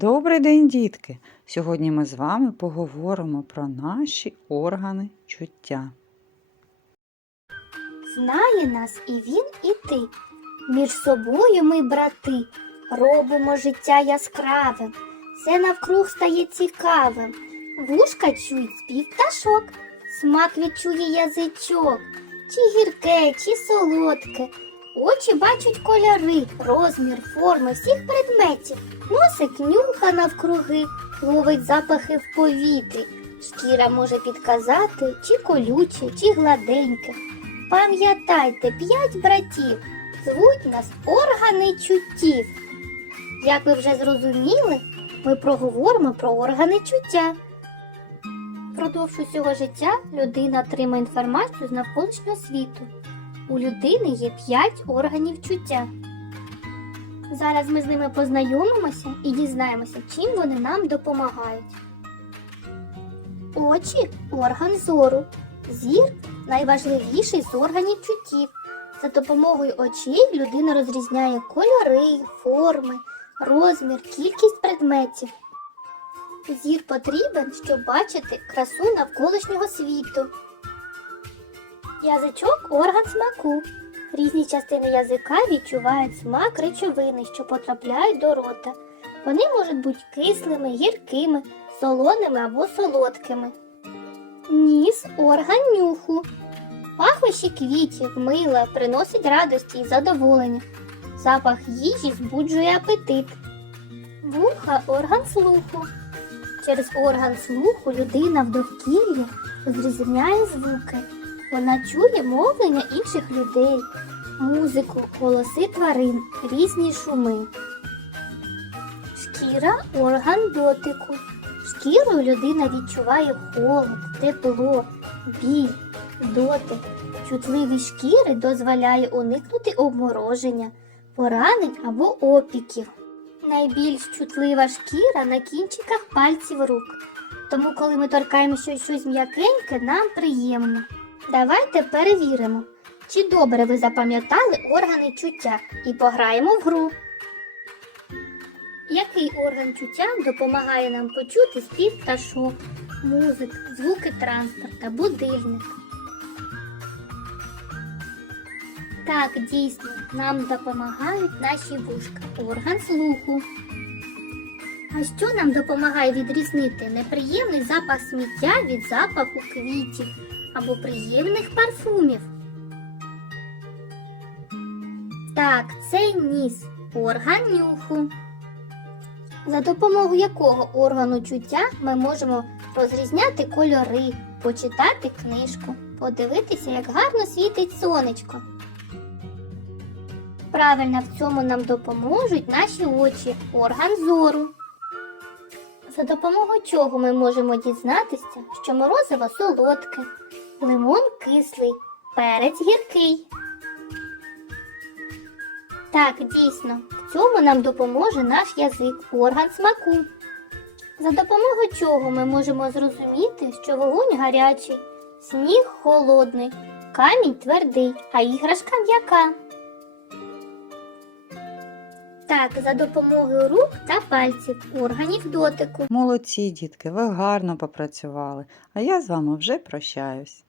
Добрий день, дітки! Сьогодні ми з вами поговоримо про наші органи чуття. Знає нас і він, і ти. Між собою ми, брати, робимо життя яскравим. Все навкруг стає цікавим. Вушка чують спів пташок, смак відчує язичок, чи гірке, чи солодке. Очі бачать кольори, розмір, форми всіх предметів. Носик нюха навкруги, ловить запахи в повітрі. Шкіра може підказати, чи колюче, чи гладеньке. Пам'ятайте, п'ять братів звуть нас органи чуттів. Як ви вже зрозуміли, ми проговоримо про органи чуття. Впродовж усього життя людина отримує інформацію з навколишнього світу. У людини є п'ять органів чуття. Зараз ми з ними познайомимося і дізнаємося, чим вони нам допомагають. Очі орган зору. Зір найважливіший з органів чуттів. За допомогою очей людина розрізняє кольори, форми, розмір, кількість предметів. Зір потрібен, щоб бачити красу навколишнього світу. Язичок орган смаку. Різні частини язика відчувають смак речовини, що потрапляють до рота. Вони можуть бути кислими, гіркими, солоними або солодкими. Ніс орган нюху. Пахощі квітів, мила приносить радості і задоволення. Запах їжі збуджує апетит. Вуха орган слуху. Через орган слуху людина в довкіллі розрізняє звуки. Вона чує мовлення інших людей, музику, голоси тварин, різні шуми. Шкіра орган дотику. Шкірою людина відчуває холод, тепло, біль, дотик. Чутливість шкіри дозволяє уникнути обмороження, поранень або опіків. Найбільш чутлива шкіра на кінчиках пальців рук. Тому, коли ми торкаємося щось м'якеньке, нам приємно. Давайте перевіримо, чи добре ви запам'ятали органи чуття і пограємо в гру. Який орган чуття допомагає нам почути спів пташок, музик, звуки транспорта, будильник? Так, дійсно, нам допомагають наші вушка, орган слуху. А що нам допомагає відрізнити неприємний запах сміття від запаху квітів або приємних парфумів? Так, це ніс, орган нюху за допомогою якого органу чуття ми можемо розрізняти кольори, почитати книжку, подивитися, як гарно світить сонечко. Правильно в цьому нам допоможуть наші очі, орган зору. За допомогою чого ми можемо дізнатися, що морозиво солодке, лимон кислий, перець гіркий. Так, дійсно, в цьому нам допоможе наш язик, орган смаку. За допомогою чого ми можемо зрозуміти, що вогонь гарячий, сніг холодний, камінь твердий, а іграшка м'яка. Так, за допомогою рук та пальців, органів дотику. Молодці, дітки, ви гарно попрацювали, а я з вами вже прощаюсь.